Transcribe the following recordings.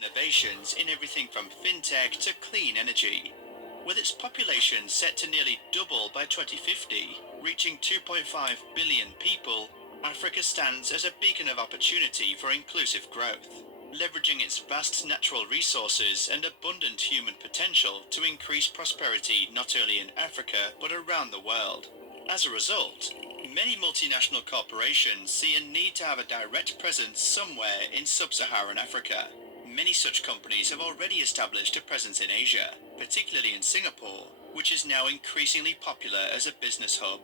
innovations in everything from fintech to clean energy. With its population set to nearly double by 2050, reaching 2.5 billion people, Africa stands as a beacon of opportunity for inclusive growth, leveraging its vast natural resources and abundant human potential to increase prosperity not only in Africa but around the world. As a result, many multinational corporations see a need to have a direct presence somewhere in sub-Saharan Africa. Many such companies have already established a presence in Asia, particularly in Singapore, which is now increasingly popular as a business hub.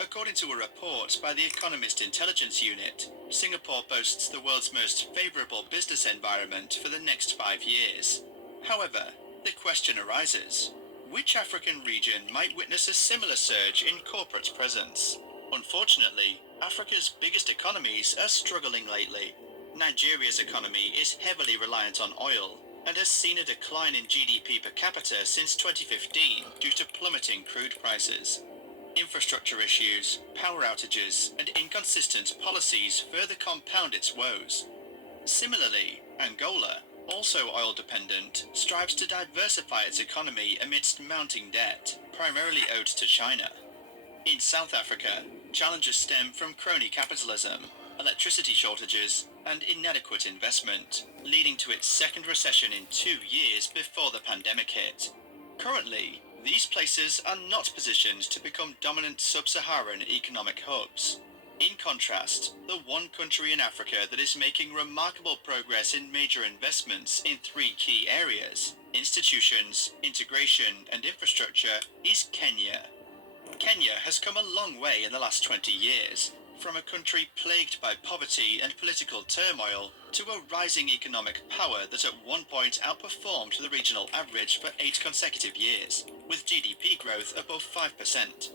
According to a report by the Economist Intelligence Unit, Singapore boasts the world's most favorable business environment for the next 5 years. However, the question arises, which African region might witness a similar surge in corporate presence? Unfortunately, Africa's biggest economies are struggling lately. Nigeria's economy is heavily reliant on oil and has seen a decline in GDP per capita since 2015 due to plummeting crude prices. Infrastructure issues, power outages, and inconsistent policies further compound its woes. Similarly, Angola, also oil-dependent, strives to diversify its economy amidst mounting debt, primarily owed to China. In South Africa, challenges stem from crony capitalism, electricity shortages, and inadequate investment, leading to its second recession in 2 years before the pandemic hit. Currently, these places are not positioned to become dominant sub-Saharan economic hubs. In contrast, the one country in Africa that is making remarkable progress in major investments in 3 key areas, institutions, integration, and infrastructure, is Kenya. Kenya has come a long way in the last 20 years, from a country plagued by poverty and political turmoil to a rising economic power that at one point outperformed the regional average for 8 consecutive years, with GDP growth above 5%.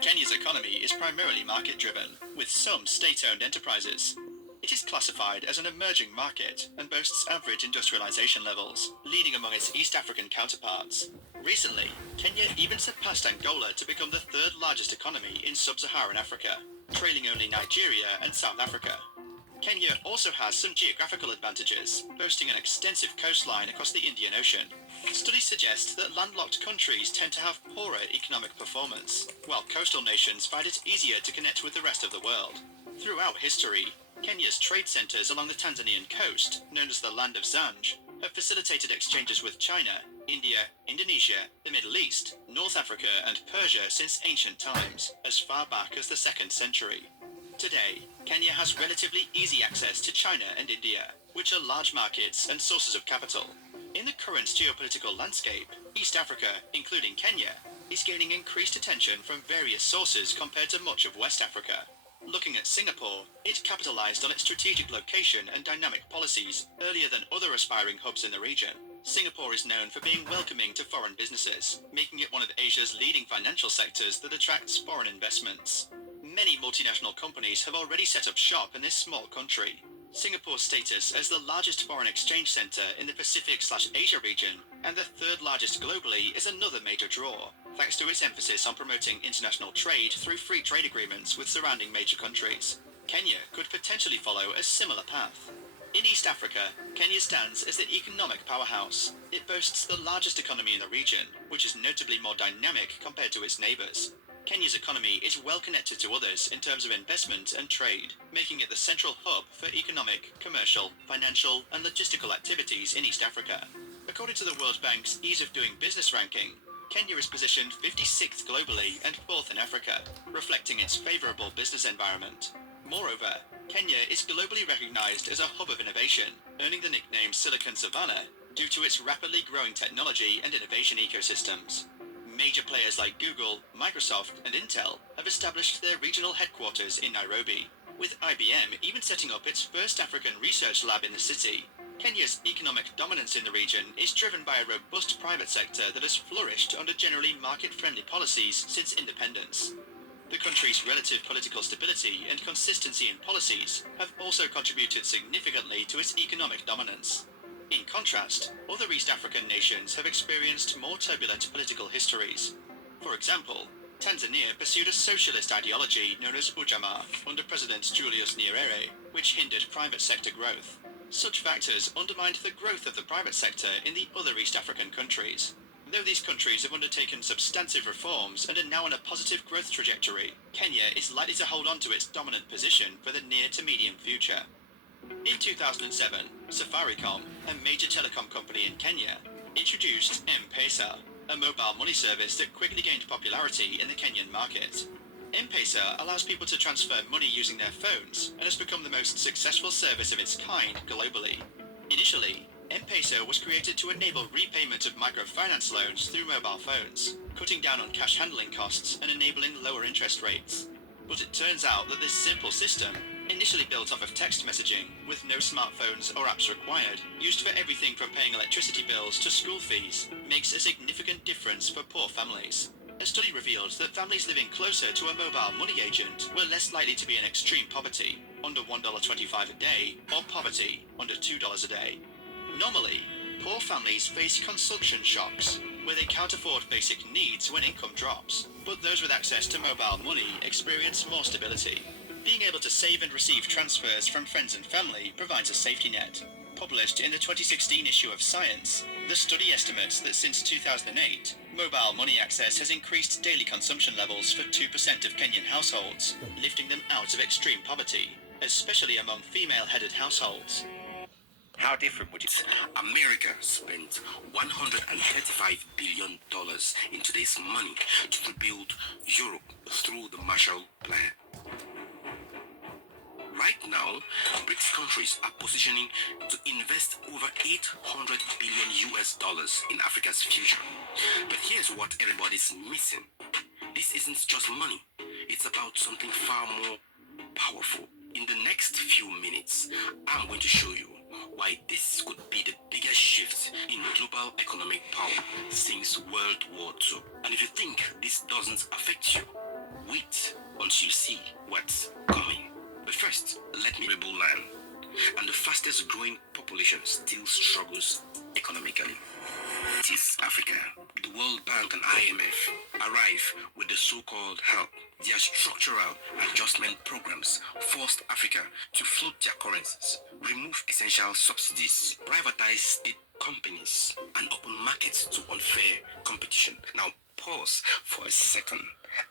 Kenya's economy is primarily market-driven, with some state-owned enterprises. It is classified as an emerging market and boasts average industrialization levels, leading among its East African counterparts. Recently, Kenya even surpassed Angola to become the 3rd largest economy in sub-Saharan Africa, trailing only Nigeria and South Africa. Kenya also has some geographical advantages, boasting an extensive coastline across the Indian Ocean. Studies suggest that landlocked countries tend to have poorer economic performance, while coastal nations find it easier to connect with the rest of the world. Throughout history, Kenya's trade centers along the Tanzanian coast, known as the Land of Zanj, have facilitated exchanges with China, India, Indonesia, the Middle East, North Africa, and Persia since ancient times, as far back as the 2nd century. Today, Kenya has relatively easy access to China and India, which are large markets and sources of capital. In the current geopolitical landscape, East Africa, including Kenya, is gaining increased attention from various sources compared to much of West Africa. Looking at Singapore, it capitalized on its strategic location and dynamic policies earlier than other aspiring hubs in the region. Singapore is known for being welcoming to foreign businesses, making it one of Asia's leading financial sectors that attracts foreign investments. Many multinational companies have already set up shop in this small country. Singapore's status as the largest foreign exchange center in the Pacific/Asia region and the 3rd largest globally is another major draw, thanks to its emphasis on promoting international trade through free trade agreements with surrounding major countries. Kenya could potentially follow a similar path. In East Africa, Kenya stands as the economic powerhouse. It boasts the largest economy in the region, which is notably more dynamic compared to its neighbors. Kenya's economy is well connected to others in terms of investment and trade, making it the central hub for economic, commercial, financial, and logistical activities in East Africa. According to the World Bank's Ease of Doing Business ranking, Kenya is positioned 56th globally and 4th in Africa, reflecting its favorable business environment. Moreover, Kenya is globally recognized as a hub of innovation, earning the nickname Silicon Savannah due to its rapidly growing technology and innovation ecosystems. Major players like Google, Microsoft, and Intel have established their regional headquarters in Nairobi, with IBM even setting up its first African research lab in the city. Kenya's economic dominance in the region is driven by a robust private sector that has flourished under generally market-friendly policies since independence. The country's relative political stability and consistency in policies have also contributed significantly to its economic dominance. In contrast, other East African nations have experienced more turbulent political histories. For example, Tanzania pursued a socialist ideology known as Ujamaa under President Julius Nyerere, which hindered private sector growth. Such factors undermined the growth of the private sector in the other East African countries. Though these countries have undertaken substantive reforms and are now on a positive growth trajectory, Kenya is likely to hold on to its dominant position for the near to medium future. In 2007, Safaricom, a major telecom company in Kenya, introduced M-Pesa, a mobile money service that quickly gained popularity in the Kenyan market. M-Pesa allows people to transfer money using their phones and has become the most successful service of its kind globally. Initially, M-Pesa was created to enable repayment of microfinance loans through mobile phones, cutting down on cash handling costs and enabling lower interest rates. But it turns out that this simple system, initially built off of text messaging, with no smartphones or apps required, used for everything from paying electricity bills to school fees, makes a significant difference for poor families. A study revealed that families living closer to a mobile money agent were less likely to be in extreme poverty, under $1.25 a day, or poverty, under $2 a day. Normally, poor families face consumption shocks, where they can't afford basic needs when income drops, but those with access to mobile money experience more stability. Being able to save and receive transfers from friends and family provides a safety net. Published in the 2016 issue of Science, the study estimates that since 2008, mobile money access has increased daily consumption levels for 2% of Kenyan households, lifting them out of extreme poverty, especially among female-headed households. How different would it? America spent $135 billion in today's money to rebuild Europe through the Marshall Plan. Right now, BRICS countries are positioning to invest over $800 billion in Africa's future. But here's what everybody's missing. This isn't just money. It's about something far more powerful. In the next few minutes, I'm going to show you why this could be the biggest shift in global economic power since World War II. And if you think this doesn't affect you, wait until you see what's coming. But first, let me rebel land. And the fastest growing population still struggles economically. It is Africa. The World Bank and IMF arrive with the so-called help. Their structural adjustment programs forced Africa to float their currencies, remove essential subsidies, privatize state companies, and open markets to unfair competition. Now pause for a second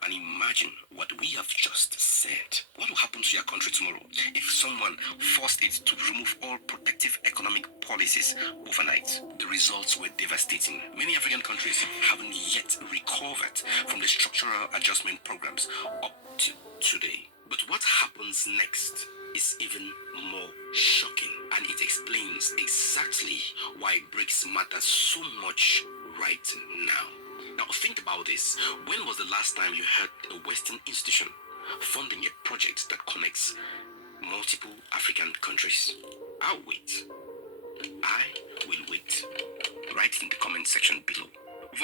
and imagine what we have just said. What will happen to your country tomorrow if someone forced it to remove all protective economic policies overnight? The results were devastating. Many African countries haven't yet recovered from the structural adjustment programs up to today. But what happens next is even more shocking, and it explains exactly why BRICS matters so much right now. Now think about this. When was the last time you heard a Western institution funding a project that connects multiple African countries? I'll wait. I will wait. Write in the comment section below.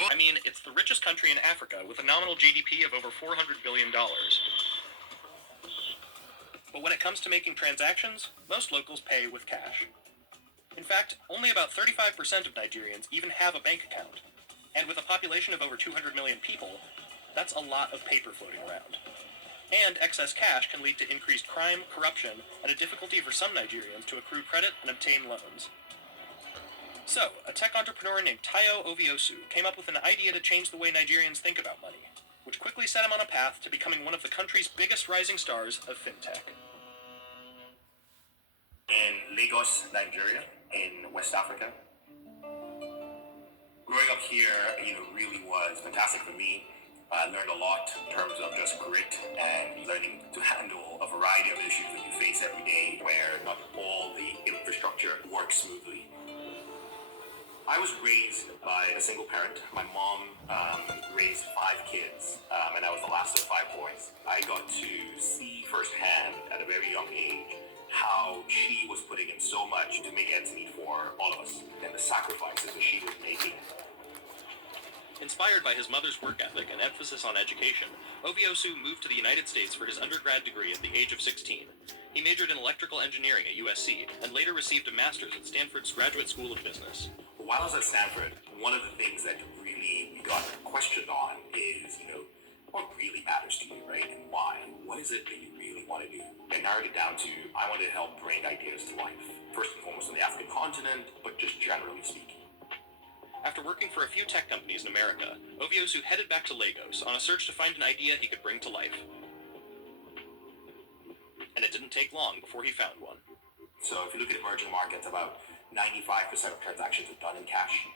I mean, it's the richest country in Africa with a nominal GDP of over $400 billion. But when it comes to making transactions, most locals pay with cash. In fact, only about 35% of Nigerians even have a bank account. And with a population of over 200 million people, that's a lot of paper floating around. And excess cash can lead to increased crime, corruption, and a difficulty for some Nigerians to accrue credit and obtain loans. So, a tech entrepreneur named Tayo Oviosu came up with an idea to change the way Nigerians think about money, which quickly set him on a path to becoming one of the country's biggest rising stars of fintech. In Lagos, Nigeria, in West Africa, growing up here, really was fantastic for me. I learned a lot in terms of just grit and learning to handle a variety of issues that you face every day where not all the infrastructure works smoothly. I was raised by a single parent. My mom raised 5 kids, and I was the last of 5 boys. I got to see firsthand at a very young age how she was putting in so much to make ends meet for all of us, and the sacrifices that she was making. Inspired by his mother's work ethic and emphasis on education, Oviosu moved to the United States for his undergrad degree at the age of 16. He majored in electrical engineering at USC and later received a master's at Stanford's Graduate School of Business. While I was at Stanford, one of the things that really got questioned on is, what really matters to you, right? And why? What is it that you really want to do? I narrowed it down to, I want to help bring ideas to life. first and foremost on the African continent, but just generally speaking. After working for a few tech companies in America, Oviosu headed back to Lagos on a search to find an idea he could bring to life. And it didn't take long before he found one. So if you look at emerging markets, about 95% of transactions are done in cash,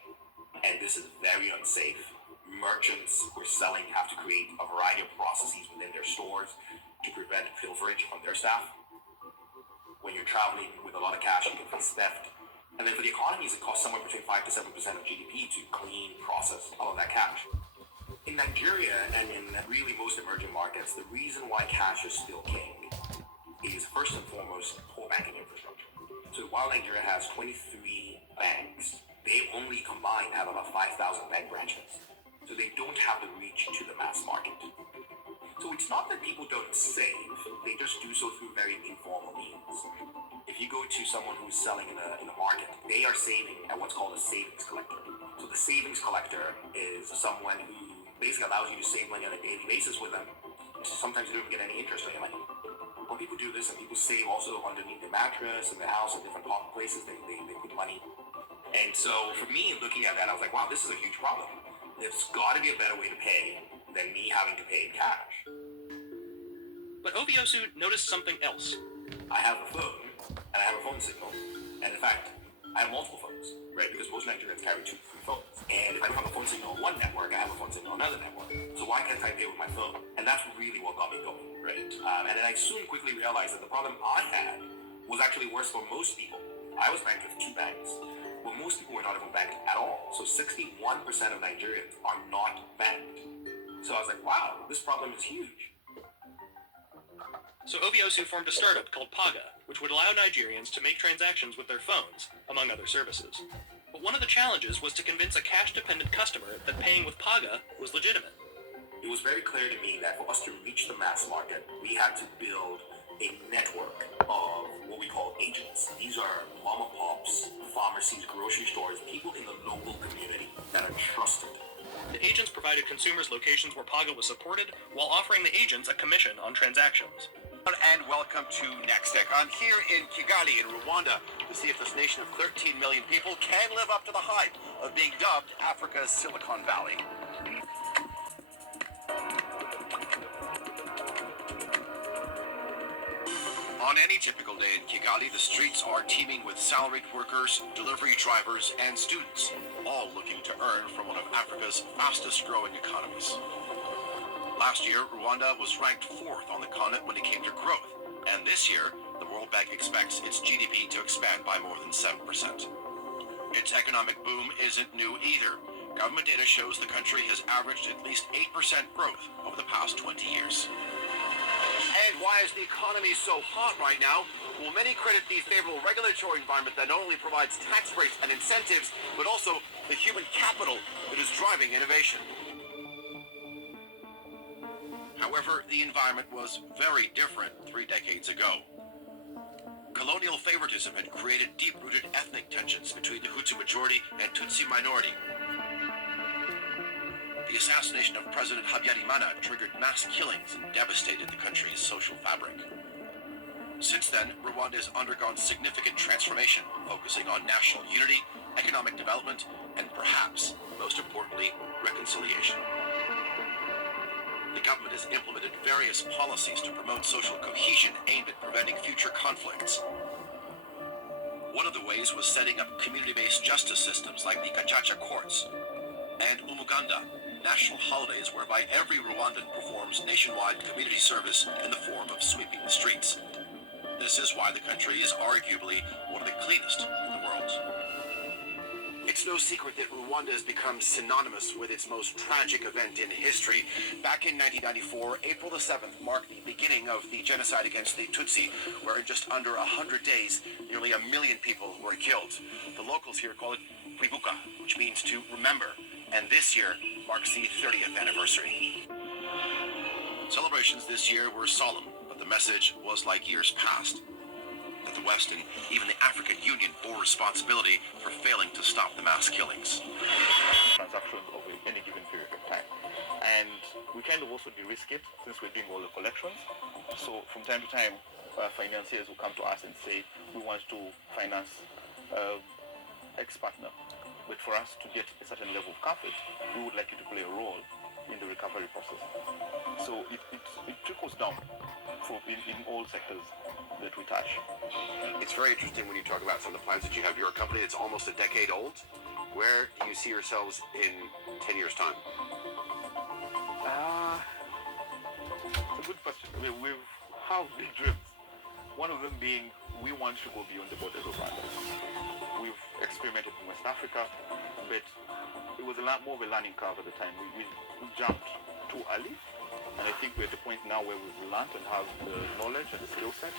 and this is very unsafe. Merchants who are selling have to create a variety of processes within their stores to prevent pilferage from their staff. When you're traveling with a lot of cash, you can face theft. And then for the economies, it costs somewhere between 5 to 7% of GDP to clean, process all of that cash. In Nigeria and in really most emerging markets, the reason why cash is still king is first and foremost poor banking infrastructure. So while Nigeria has 23 banks, they only combined have about 5,000 bank branches. So they don't have the reach to the mass market. So it's not that people don't save, they just do so through very informal means. If you go to someone who's selling in a market, they are saving at what's called a savings collector. So the savings collector is someone who basically allows you to save money on a daily basis with them. Sometimes you don't get any interest on your money. When people do this, and people save also underneath their mattress in the house at different places, they put money. And so for me, looking at that, I was like, wow, this is a huge problem. There's got to be a better way to pay than me having to pay in cash. But Oviosu noticed something else. I have a phone, and I have a phone signal, and in fact, I have multiple phones, right? Because most Nigerians carry 2 to 3 phones. And if I don't have a phone signal on one network, I have a phone signal on another network. So why can't I pay with my phone? And that's really what got me going, right? And then I soon quickly realized that the problem I had was actually worse for most people. I was banked with 2 banks. Well, most people were not even banked at all. So 61% of Nigerians are not banked. So I was like, wow, this problem is huge. So Oviosu formed a startup called Paga, which would allow Nigerians to make transactions with their phones, among other services. But one of the challenges was to convince a cash-dependent customer that paying with Paga was legitimate. It was very clear to me that for us to reach the mass market, we had to build a network of what we call agents. These are mom and pops, pharmacies, grocery stores, people in the local community that are trusted. The agents provided consumers locations where Paga was supported, while offering the agents a commission on transactions. And welcome to Nextech. I'm here in Kigali in Rwanda to see if this nation of 13 million people can live up to the hype of being dubbed Africa's Silicon Valley. On any typical day in Kigali, the streets are teeming with salaried workers, delivery drivers, and students, all looking to earn from one of Africa's fastest growing economies. Last year, Rwanda was ranked 4th on the continent when it came to growth, and this year, the World Bank expects its GDP to expand by more than 7%. Its economic boom isn't new either. Government data shows the country has averaged at least 8% growth over the past 20 years. And why is the economy so hot right now? Well, many credit the favorable regulatory environment that not only provides tax breaks and incentives, but also the human capital that is driving innovation. However, the environment was very different 3 decades ago. Colonial favoritism had created deep-rooted ethnic tensions between the Hutu majority and Tutsi minority. The assassination of President Habyarimana triggered mass killings and devastated the country's social fabric. Since then, Rwanda has undergone significant transformation, focusing on national unity, economic development, and perhaps, most importantly, reconciliation. The government has implemented various policies to promote social cohesion aimed at preventing future conflicts. One of the ways was setting up community-based justice systems like the Gacaca courts and Umuganda, national holidays whereby every Rwandan performs nationwide community service in the form of sweeping the streets. This is why the country is arguably one of the cleanest in the world. It's no secret that Rwanda has become synonymous with its most tragic event in history. Back in 1994, April the 7th marked the beginning of the genocide against the Tutsi, where in just under 100 days, nearly 1 million people were killed. The locals here call it Kwibuka, which means to remember, and this year marks the 30th anniversary. Celebrations this year were solemn, but the message was like years past. That the West and even the African Union bore responsibility for failing to stop the mass killings. Transactions of any given period of time. And we kind of also de-risk it since we're doing all the collections. So from time to time, financiers will come to us and say, we want to finance X partner. But for us to get a certain level of comfort, we would like you to play a role in the recovery process. So it trickles down in all sectors that we touch. It's very interesting when you talk about some of the plans that you have. You're a company that's almost a decade old. Where do you see yourselves in 10 years' time? It's a good question. We have big dreams. One of them being we want to go beyond the borders of Rwanda. We've experimented in West Africa, but it was a lot more of a learning curve at the time. We jumped too early, and I think we're at the point now where we've learned and have the knowledge and the skill set.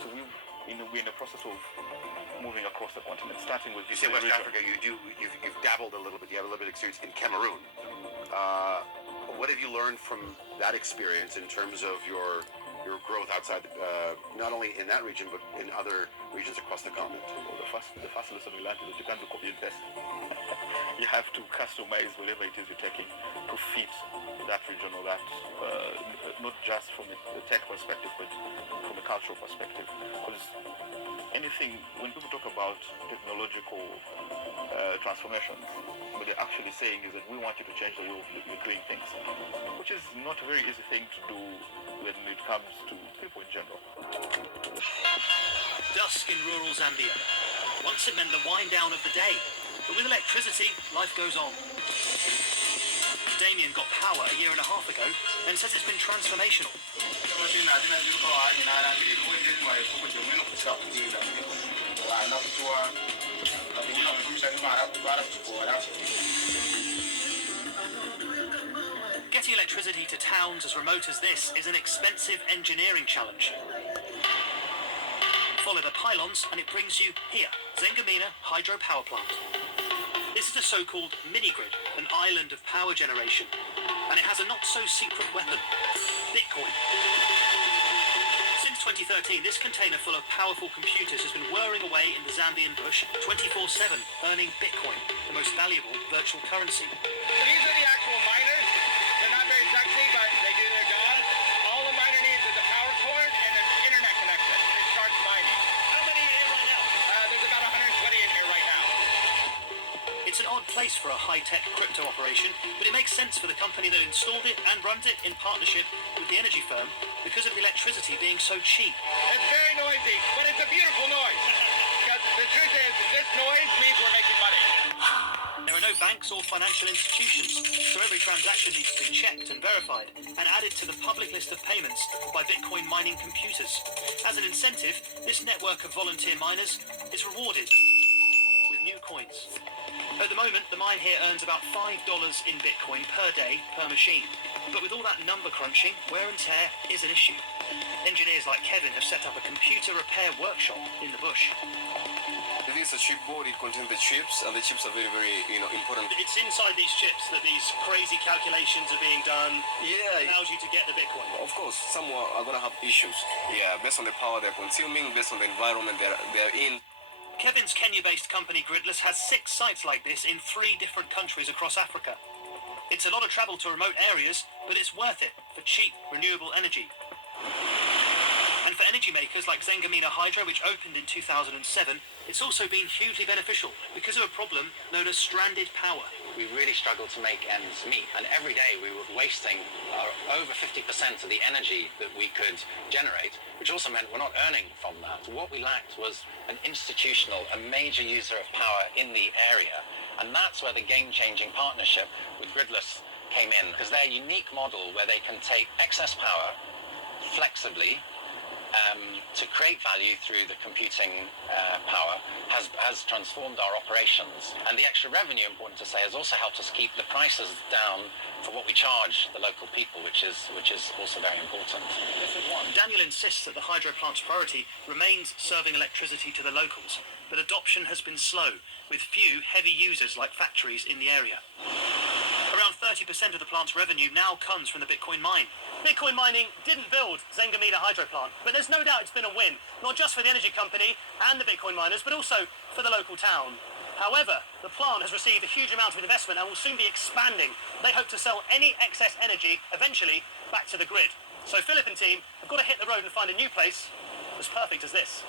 So we're in the process of moving across the continent, starting with You say West Africa. You've dabbled a little bit. You have a little bit of experience in Cameroon. What have you learned from that experience in terms of your growth outside, not only in that region but in other regions across the continent? Well, the first lesson we learned is that you can't do copy and paste. You have to customize whatever it is you're taking to fit that region or that, not just from a tech perspective, but from a cultural perspective. Because anything, when people talk about technological transformations, what they're actually saying is that we want you to change the way you're doing things, which is not a very easy thing to do when it comes to people in general. Dusk in rural Zambia. Once it meant the wind down of the day, but with electricity, life goes on. Damien got power a year and a half ago and says it's been transformational. Getting electricity to towns as remote as this is an expensive engineering challenge. Follow the pylons and it brings you here, Zengamina Hydropower Plant. This is a so-called mini-grid, an island of power generation, and it has a not-so-secret weapon, Bitcoin. Since 2013, this container full of powerful computers has been whirring away in the Zambian bush 24/7, earning Bitcoin, the most valuable virtual currency. These are the actual miners. They're not very sexy, but they do their job. All the miner needs is a power cord and an internet connection. It starts mining. How many are here right now? There's about 120 in here right now. It's an odd place for a high-tech crypto operation, but it makes sense for the company that installed it and runs it in partnership with the energy firm because of the electricity being so cheap. It's very noisy, but it's a beautiful noise. Because the truth is, this noise means we're making money. There are no banks or financial institutions, so every transaction needs to be checked and verified and added to the public list of payments by Bitcoin mining computers. As an incentive, this network of volunteer miners is rewarded with new coins. At the moment, the mine here earns about $5 in Bitcoin per day per machine. But with all that number crunching, wear and tear is an issue. Engineers like Kevin have set up a computer repair workshop in the bush. This is a chipboard. It contains the chips, and the chips are very, very, important. It's inside these chips that these crazy calculations are being done. Yeah. It allows you to get the Bitcoin. Of course, some are going to have issues. Yeah, based on the power they're consuming, based on the environment they're in. Kevin's Kenya-based company Gridless has 6 sites like this in 3 different countries across Africa. It's a lot of travel to remote areas, but it's worth it for cheap, renewable energy. And for energy makers like Zengamina Hydro, which opened in 2007, it's also been hugely beneficial because of a problem known as stranded power. We really struggled to make ends meet, and every day we were wasting over 50% of the energy that we could generate, which also meant we're not earning from that. What we lacked was an institutional, a major user of power in the area, and that's where the game-changing partnership with Gridless came in, because their unique model where they can take excess power flexibly to create value through the computing power has transformed our operations. And the extra revenue, important to say, has also helped us keep the prices down for what we charge the local people, which is also very important. Daniel insists that the hydro plant's priority remains serving electricity to the locals, but adoption has been slow, with few heavy users like factories in the area. Around 30% of the plant's revenue now comes from the Bitcoin mine. Bitcoin mining didn't build Zengamina Hydro Plant, but there's no doubt it's been a win, not just for the energy company and the Bitcoin miners, but also for the local town. However, the plant has received a huge amount of investment and will soon be expanding. They hope to sell any excess energy eventually back to the grid. So Philip and team have got to hit the road and find a new place as perfect as this.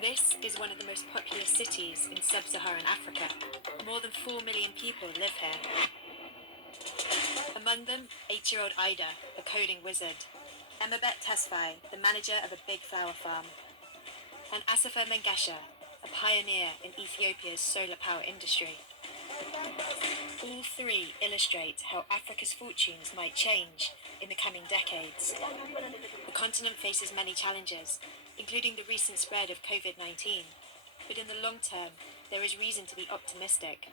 This is one of the most populous cities in sub-Saharan Africa. More than 4 million people live here. Among them, 8-year-old Ida, a coding wizard, Emabet Tesfaye, the manager of a big flower farm, and Asafa Mengesha, a pioneer in Ethiopia's solar power industry. All three illustrate how Africa's fortunes might change in the coming decades. The continent faces many challenges, including the recent spread of COVID-19, but in the long term, there is reason to be optimistic.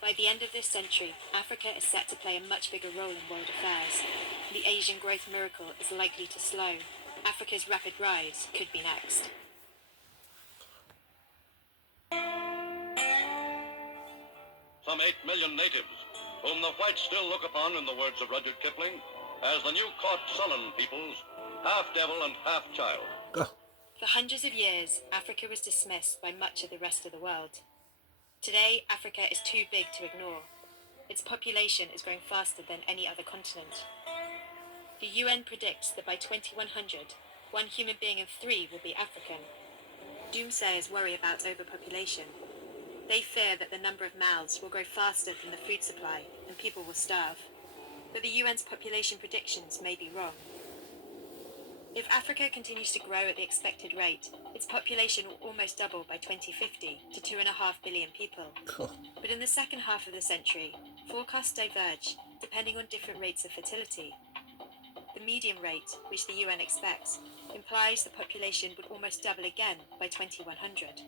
By the end of this century, Africa is set to play a much bigger role in world affairs. The Asian growth miracle is likely to slow. Africa's rapid rise could be next. Some 8 million natives, whom the whites still look upon, in the words of Rudyard Kipling, as the new caught sullen peoples, half devil and half child. For hundreds of years, Africa was dismissed by much of the rest of the world. Today, Africa is too big to ignore. Its population is growing faster than any other continent. The UN predicts that by 2100, 1 human being in 3 will be African. Doomsayers worry about overpopulation. They fear that the number of mouths will grow faster than the food supply and people will starve. But the UN's population predictions may be wrong. If Africa continues to grow at the expected rate, its population will almost double by 2050 to 2.5 billion people. But in the second half of the century, forecasts diverge depending on different rates of fertility. The median rate, which the UN expects, implies the population would almost double again by 2100.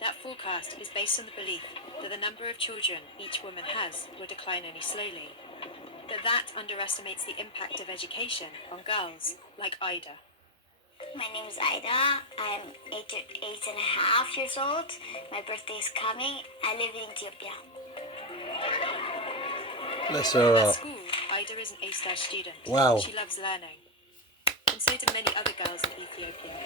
That forecast is based on the belief that the number of children each woman has will decline only slowly. But that underestimates the impact of education on girls like Ida. My name is Ida. I'm 8.5 years old. My birthday is coming. I live in Ethiopia. Bless her At up. school, Ida is an A-star student. Wow. She loves learning. And so do many other girls in Ethiopia.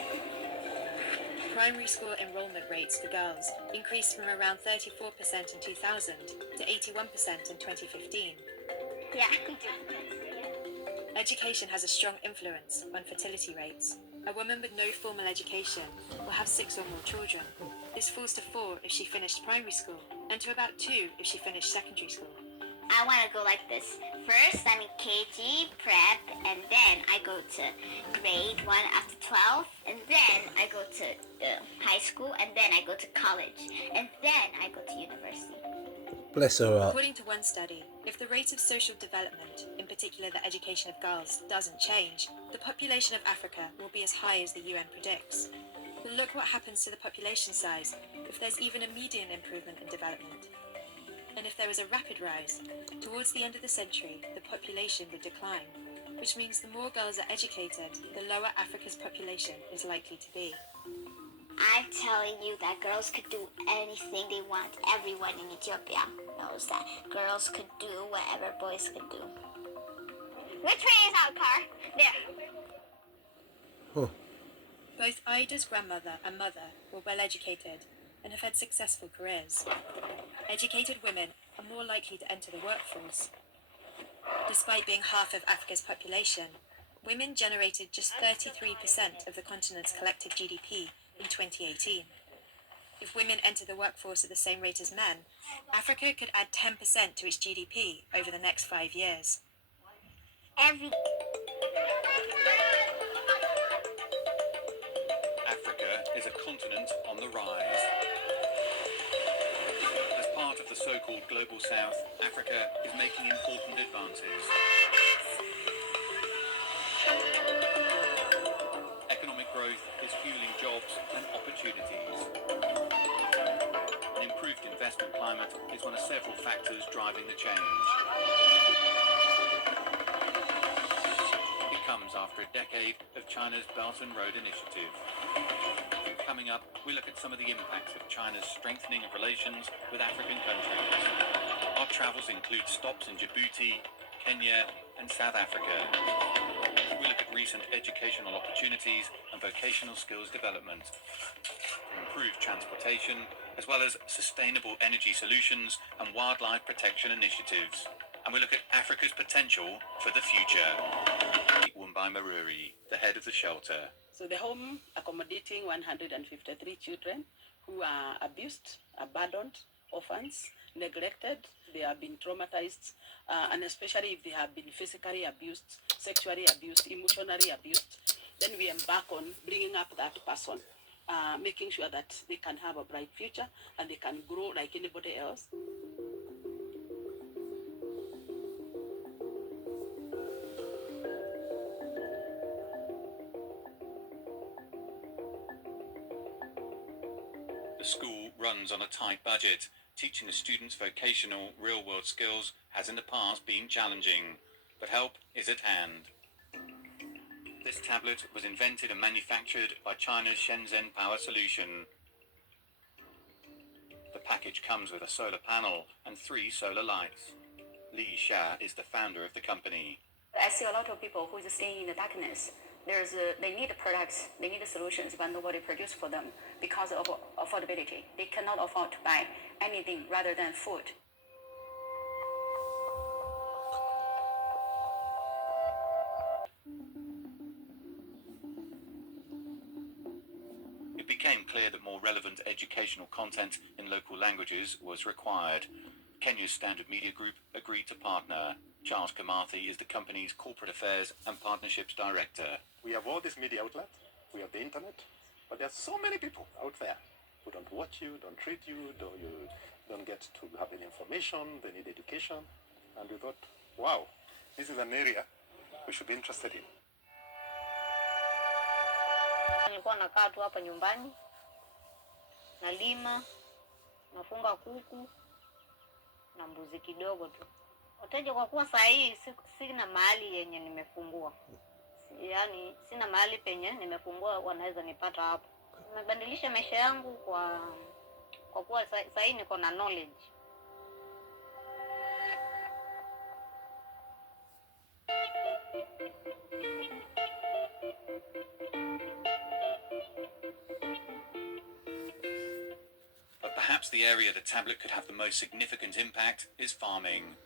Primary school enrollment rates for girls increased from around 34% in 2000 to 81% in 2015. Yeah. Education has a strong influence on fertility rates. A woman with no formal education will have 6 or more children. This falls to 4 if she finished primary school, and to about 2 if she finished secondary school. I want to go like this. First, I'm in KG, prep, and then I go to grade 1 after 12, and then I go to high school, and then I go to college, and then I go to university. Bless her up. According to one study, if the rate of social development, in particular the education of girls, doesn't change, the population of Africa will be as high as the UN predicts. But look what happens to the population size if there's even a median improvement in development. And if there was a rapid rise, towards the end of the century, the population would decline, which means the more girls are educated, the lower Africa's population is likely to be. I'm telling you that girls could do anything they want. Everyone in Ethiopia knows that girls could do whatever boys could do. Which way is our car? There. Both Ida's grandmother and mother were well educated and have had successful careers. Educated women are more likely to enter the workforce. Despite being half of Africa's population, women generated just 33% of the continent's collective GDP in 2018. If women enter the workforce at the same rate as men, Africa could add 10% to its GDP over the next 5 years. Africa is a continent on the rise. As part of the so-called Global South, Africa is making important advances. Economic growth is fueling jobs and opportunities. An improved investment climate is one of several factors factors driving the change. It comes after a decade of China's Belt and Road Initiative. Coming up, we look at some of the impacts of China's strengthening of relations with African countries. Our travels include stops in Djibouti, Kenya, and South Africa. We look at recent educational opportunities and vocational skills development to improve transportation, as well as sustainable energy solutions and wildlife protection initiatives. And we look at Africa's potential for the future. Wumbai Maruri, the head of the shelter. So the home accommodating 153 children who are abused, abandoned, orphans, neglected, they have been traumatized, and especially if they have been physically abused, sexually abused, emotionally abused, then we embark on bringing up that person, making sure that they can have a bright future and they can grow like anybody else. The school runs on a tight budget. Teaching the students vocational, real-world skills has in the past been challenging, but help is at hand. This tablet was invented and manufactured by China's Shenzhen Power Solution. The package comes with a solar panel and 3 solar lights. Li Xia is the founder of the company. I see a lot of people who are staying in the darkness. They need products, they need solutions, but nobody produces for them because of affordability. They cannot afford to buy anything rather than food. It became clear that more relevant educational content in local languages was required. Kenya's Standard Media Group agreed to partner. Charles Kamathi is the company's corporate affairs and partnerships director. We have all these media outlets, we have the internet, but there are so many people out there who don't watch you, don't treat you don't get to have any information, they need education, and we thought, wow, this is an area we should be interested in. Nilikuwa nakaa tu hapa nyumbani, nalima, nafunga kuku na mbuzi kidogo tu. Wateja kwa kuwa saa hii sina mahali yenye nimefungua. Yaani sina mahali penye nimefungua wanaweza nipata hapo. Nimebadilisha maisha yangu kwa kuwa saa hii niko na knowledge. But perhaps the area the tablet could have the most significant impact is farming.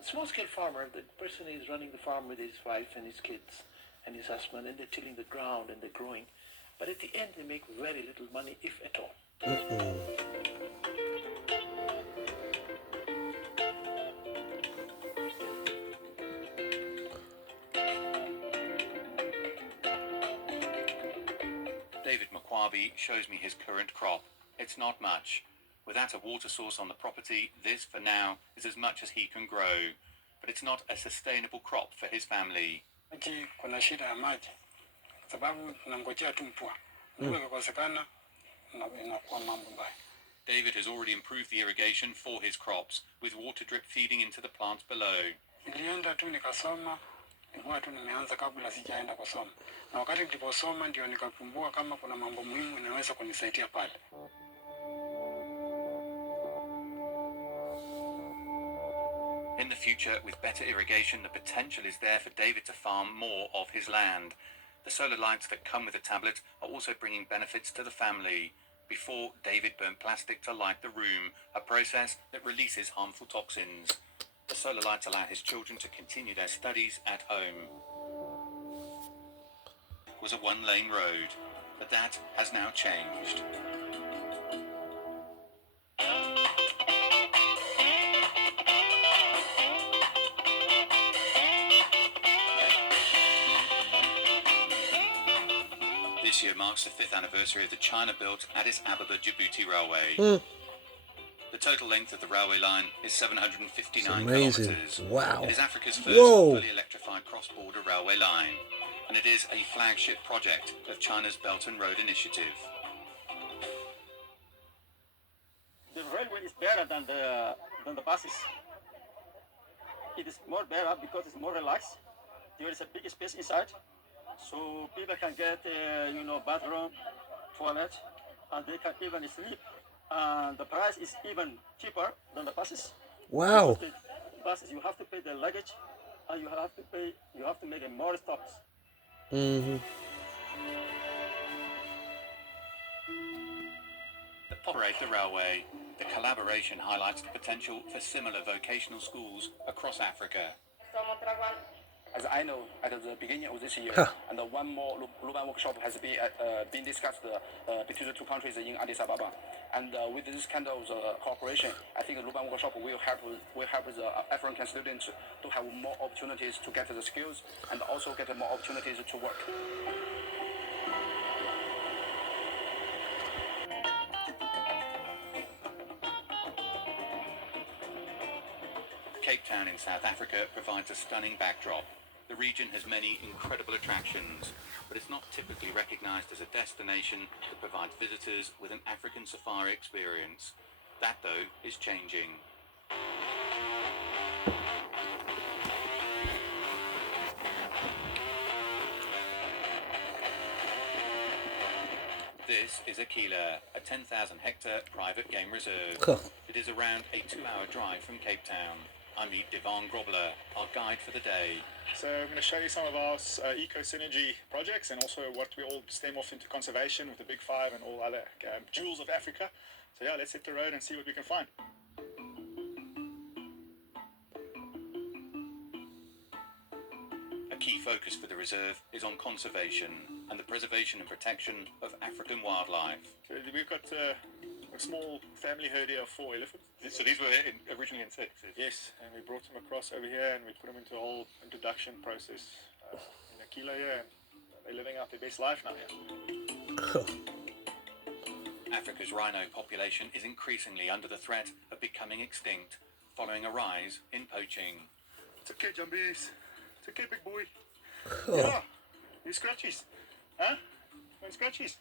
A small-scale farmer, the person is running the farm with his wife and his kids and his husband, and they're tilling the ground and they're growing. But at the end, they make very little money, if at all. David Makwabi shows me his current crop. It's not much. Without a water source on the property, this, for now, is as much as he can grow. But it's not a sustainable crop for his family. Kuna shida ya maji sababu tunangojea tu mvua. Mvua ikikosekana inakuwa mambo mbaya. David has already improved the irrigation for his crops, with water drip feeding into the plants below. Nilienda tu nikasoma, nilikuwa tu nimeanza kabla sijaenda kusoma. Na wakati niliposoma ndio nikakumbuka kama kuna mambo muhimu inaweza kunisaidia pale. In the future, with better irrigation, the potential is there for David to farm more of his land. The solar lights that come with the tablet are also bringing benefits to the family. Before, David burned plastic to light the room, a process that releases harmful toxins. The solar lights allow his children to continue their studies at home. It was a one-lane road, but that has now changed. This year marks the 5th anniversary of the China-built Addis Ababa-Djibouti Railway. The total length of the railway line is 759 kilometers. Wow. It is Africa's first Whoa. fully electrified cross-border railway line, and it is a flagship project of China's Belt and Road Initiative. The railway is better than the than the buses. It is more better because it's more relaxed. There is a big space inside, so people can get, bathroom, toilet, and they can even sleep. And the price is even cheaper than the buses. Wow. The buses, you have to pay the luggage, and you have to make more stops. Mm-hmm. To operate the railway, the collaboration highlights the potential for similar vocational schools across Africa. As I know, at the beginning of this year, and one more Luban workshop has been discussed between the two countries in Addis Ababa. And with this kind of cooperation, I think the Luban workshop will help the African students to have more opportunities to get the skills and also get more opportunities to work. Cape Town in South Africa provides a stunning backdrop. The region has many incredible attractions, but it's not typically recognized as a destination that provides visitors with an African safari experience. That, though, is changing. This is Aquila, a 10,000-hectare private game reserve. It is around a 2-hour drive from Cape Town. I meet Devon Grobler, our guide for the day. So I'm going to show you some of our eco-synergy projects and also what we all stem off into conservation with the Big Five and all other jewels of Africa. So yeah, let's hit the road and see what we can find. A key focus for the reserve is on conservation and the preservation and protection of African wildlife. So we've got a small family herd here of 4 elephants. So these were originally in six? Yes, and we brought them across over here and we put them into a whole introduction process in Aquila here, and they're living out their best life now here. Africa's rhino population is increasingly under the threat of becoming extinct, following a rise in poaching. It's okay, Jumbies. It's okay, big boy. Yeah, you scratchies. Huh? No scratchies.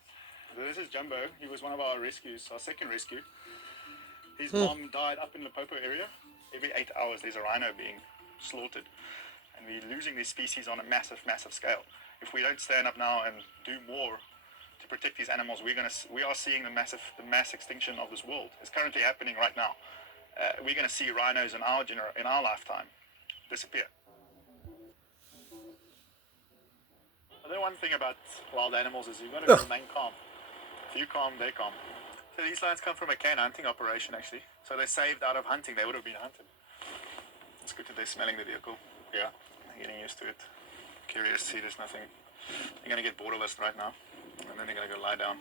So this is Jumbo. He was one of our rescues, our second rescue. His mom died up in the Limpopo area. Every 8 hours there's a rhino being slaughtered. And we're losing these species on a massive, massive scale. If we don't stand up now and do more to protect these animals, we are seeing the mass extinction of this world. It's currently happening right now. We're going to see rhinos in our lifetime disappear. I think one thing about wild animals is you've got to remain calm. If you calm, they calm. So these lions come from a cane hunting operation, actually. So they're saved out of hunting. They would have been hunted. It's good that they're smelling the vehicle. Yeah, they're getting used to it. Curious to see there's nothing. They're going to get bored of us right now. And then they're going to go lie down.